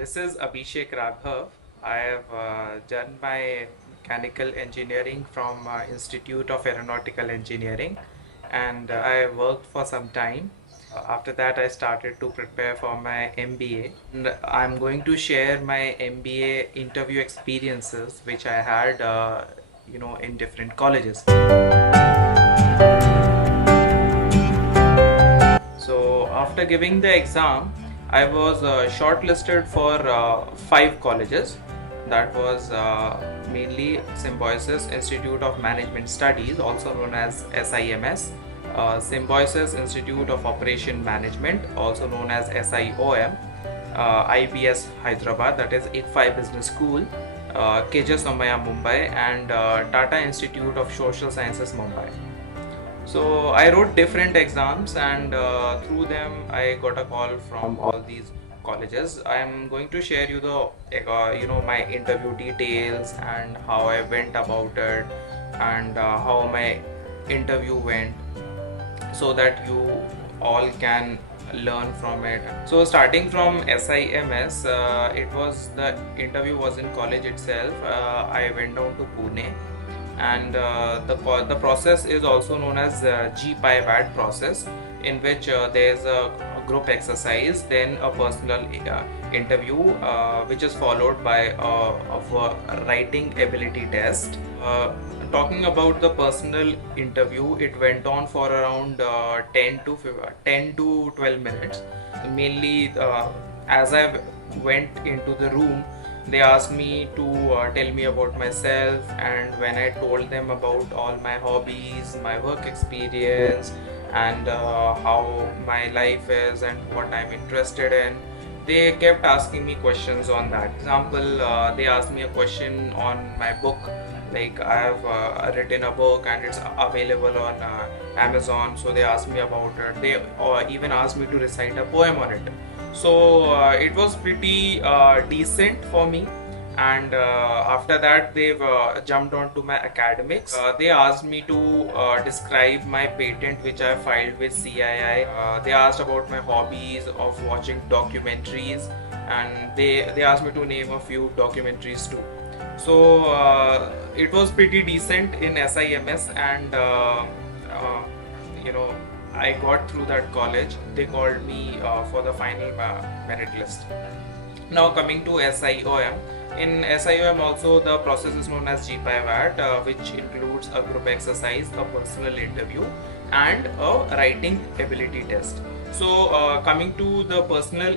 This is Abhishek Raghav. I have done my mechanical engineering from Institute of Aeronautical Engineering, and I worked for some time. After that, I started to prepare for my MBA. And I'm going to share my MBA interview experiences, which I had, in different colleges. So after giving the exam, I was shortlisted for five colleges. That was mainly Symbiosis Institute of Management Studies, also known as SIMS, Symbiosis Institute of Operation Management, also known as SIOM, IBS Hyderabad, that is ICFI Business School, KJ Somaya Mumbai, and Tata Institute of Social Sciences Mumbai. So I wrote different exams, and through them I got a call from all these colleges. I am going to share you the my interview details and how I went about it, and how my interview went, so that you all can learn from it. So starting from SIMS, it was the interview was in college itself. I went down to Pune, and the process is also known as GPIVAT process, in which there is a group exercise, then a personal interview, which is followed by a writing ability test. Talking about the personal interview, it went on for around 10 to 12 minutes. Mainly, as I went into the room, they asked me to tell me about myself, and when I told them about all my hobbies, my work experience, and how my life is and what I'm interested in, they kept asking me questions on that. Example, they asked me a question on my book, like I have written a book and it's available on Amazon, so they asked me about it. They even asked me to recite a poem on it. So it was pretty decent for me. And after that, they've jumped on to my academics. They asked me to describe my patent which I filed with CII. They asked about my hobbies of watching documentaries, and they asked me to name a few documentaries too. So it was pretty decent in SIMS, and you know I got through that college. They called me for the final merit list. Now coming to SIOM. In SIOM also the process is known as GPIVAT, which includes a group exercise, a personal interview, and a writing ability test. So coming to the personal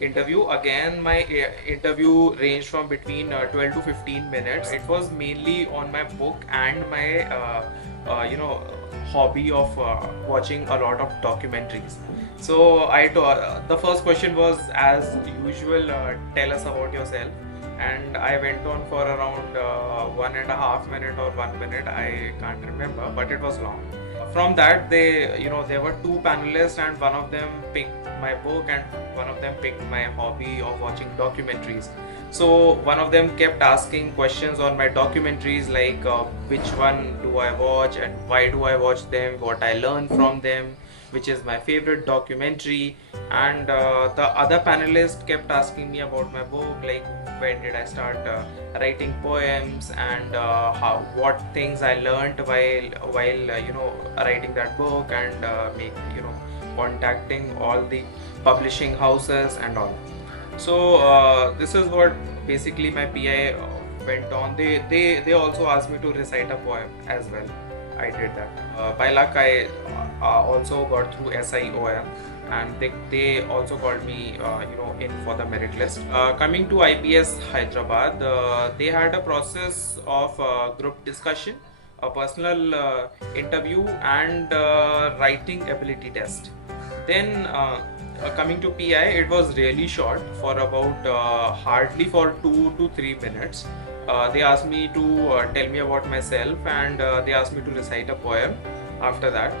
interview, again my interview ranged from between 12 to 15 minutes. It was mainly on my book and my hobby of watching a lot of documentaries. So the first question was, as usual, tell us about yourself, and I went on for around 1.5 minutes or 1 minute. I can't remember, but it was long. From that, there were two panelists, and one of them picked my book, and one of them picked my hobby of watching documentaries. So one of them kept asking questions on my documentaries, like which one do I watch and why do I watch them, what I learn from them, which is my favorite documentary. And the other panelist kept asking me about my book, like when did I start writing poems, and what things I learned while writing that book, and contacting all the publishing houses and all. So this is what basically my PI went on. They also asked me to recite a poem as well. I did that. By luck, I also got through SIOM, and they also called me in for the merit list. Coming to IBS Hyderabad, they had a process of group discussion, a personal interview, and writing ability test. Then coming to PI, it was really short, for about hardly for 2 to 3 minutes. They asked me to tell me about myself, and they asked me to recite a poem. After that,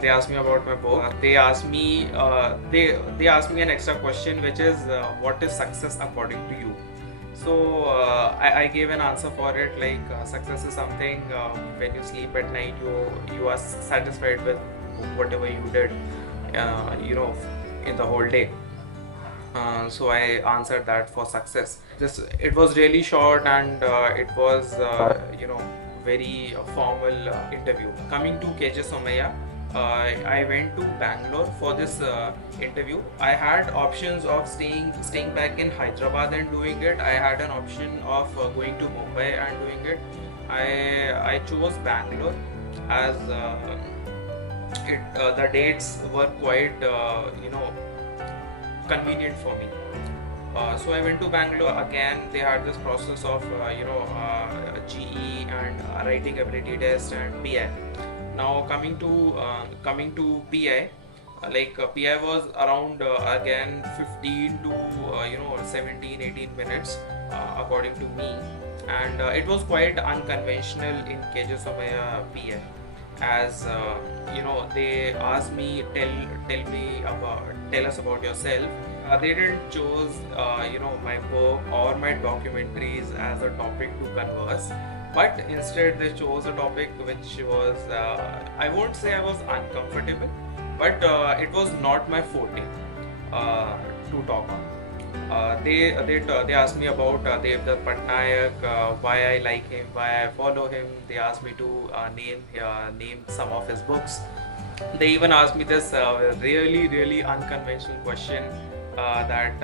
they asked me about my book. They asked me an extra question, which is what is success according to you? So I gave an answer for it, like success is something when you sleep at night, you are satisfied with whatever you did, in the whole day. So I answered that for success. This it was really short, and it was very formal interview. Coming to KJ Somaya, I went to Bangalore for this interview. I had options of staying back in Hyderabad and doing it. I had an option of going to Mumbai and doing it. I chose Bangalore as the dates were quite convenient for me. So I went to Bangalore again. They had this process of GE and writing ability test and PI. Now coming to PI, PI was around again 15 to 17 18 minutes according to me, and it was quite unconventional in KJ Somaya PI, as they asked me, tell us about yourself. They didn't choose my book or my documentaries as a topic to converse, but instead they chose a topic which was, I won't say I was uncomfortable, but it was not my forte to talk on. They asked me about Devdutt Pattanayak, why I like him, why I follow him. They asked me to name some of his books. They even asked me this really unconventional question, that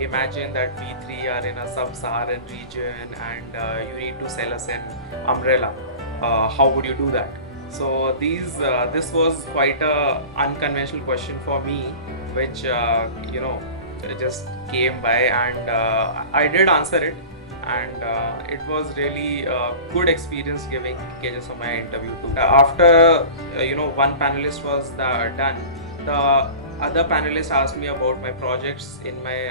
imagine that we three are in a sub-Saharan region, and you need to sell us an umbrella. How would you do that? So this was quite a unconventional question for me, which just came by, and I did answer it, and it was really a good experience giving KJ Somaya interview too. After one panelist was done, the other panelist asked me about my projects in my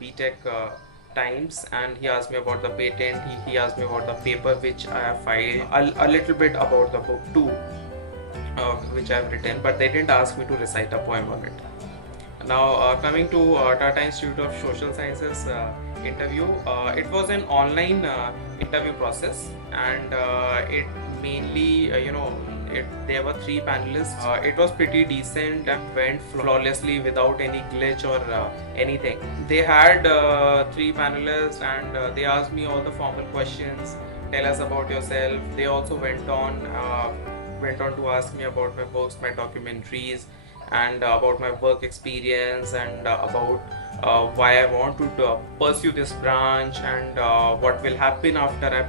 BTech times, and he asked me about the patent. He asked me about the paper which I have filed, a little bit about the book too, which I have written, but they didn't ask me to recite a poem on it. Now coming to Tata Institute of Social Sciences interview, it was an online interview process, and it mainly there were 3 panelists. It was pretty decent and went flawlessly without any glitch or anything. They had 3 panelists, and they asked me all the formal questions. Tell us about yourself. They also went on to ask me about my books, my documentaries, and about my work experience, and about why I want to pursue this branch, and what will happen after I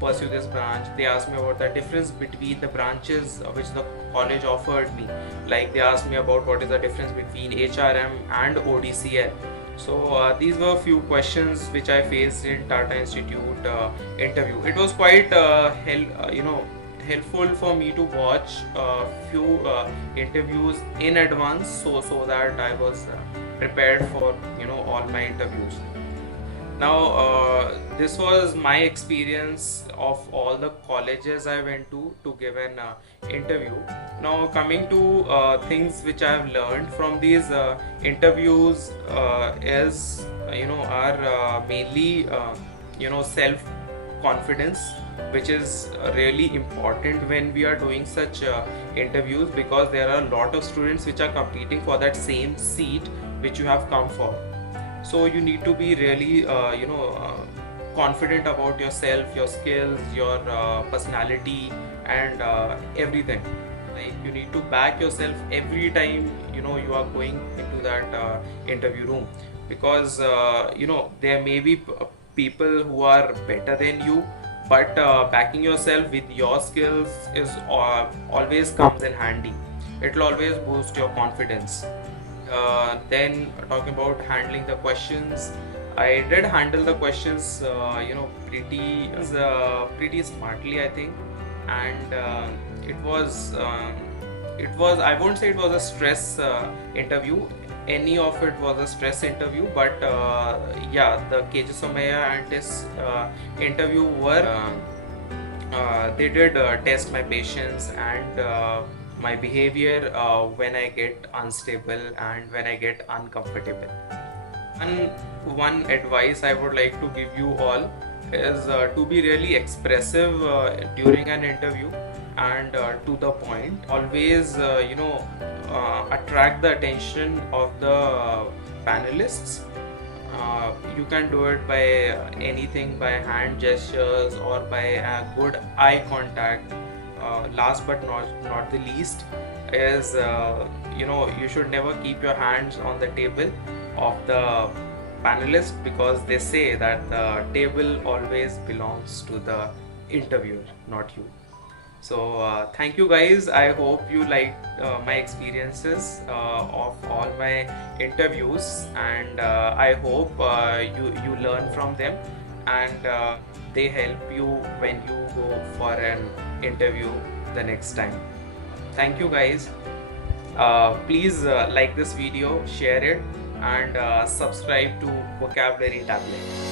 pursue this branch. They asked me about the difference between the branches which the college offered me. Like they asked me about what is the difference between HRM and ODCL. So these were a few questions which I faced in Tata Institute interview. It was quite helpful for me to watch a few interviews in advance, so that I was prepared for all my interviews. Now this was my experience of all the colleges I went to give an interview. Now coming to things which I have learned from these interviews is are mainly self confidence, which is really important when we are doing such interviews, because there are a lot of students which are competing for that same seat which you have come for. So you need to be really confident about yourself, your skills, your personality, and everything. Like you need to back yourself every time you are going into that interview room, because there may be people who are better than you, but backing yourself with your skills is always comes in handy. It will always boost your confidence. Then talking about handling the questions, I did handle the questions pretty smartly, I think, and it was, I won't say it was a stress interview. Any of it was a stress interview, but yeah, the KJ Somaya and this interview were they did test my patience and my behavior when I get unstable and when I get uncomfortable. And one advice I would like to give you all is to be really expressive during an interview, and to the point. Always attract the attention of the panelists. You can do it by anything, by hand gestures or by a good eye contact. Last but not the least is you should never keep your hands on the table of the panelist, because they say that the table always belongs to the interviewer, not you. So thank you guys. I hope you liked my experiences of all my interviews, and I hope you learn from them, and they help you when you go for an interview the next time. Thank you guys. Please like this video, share it, and subscribe to Vocabulary Tablet.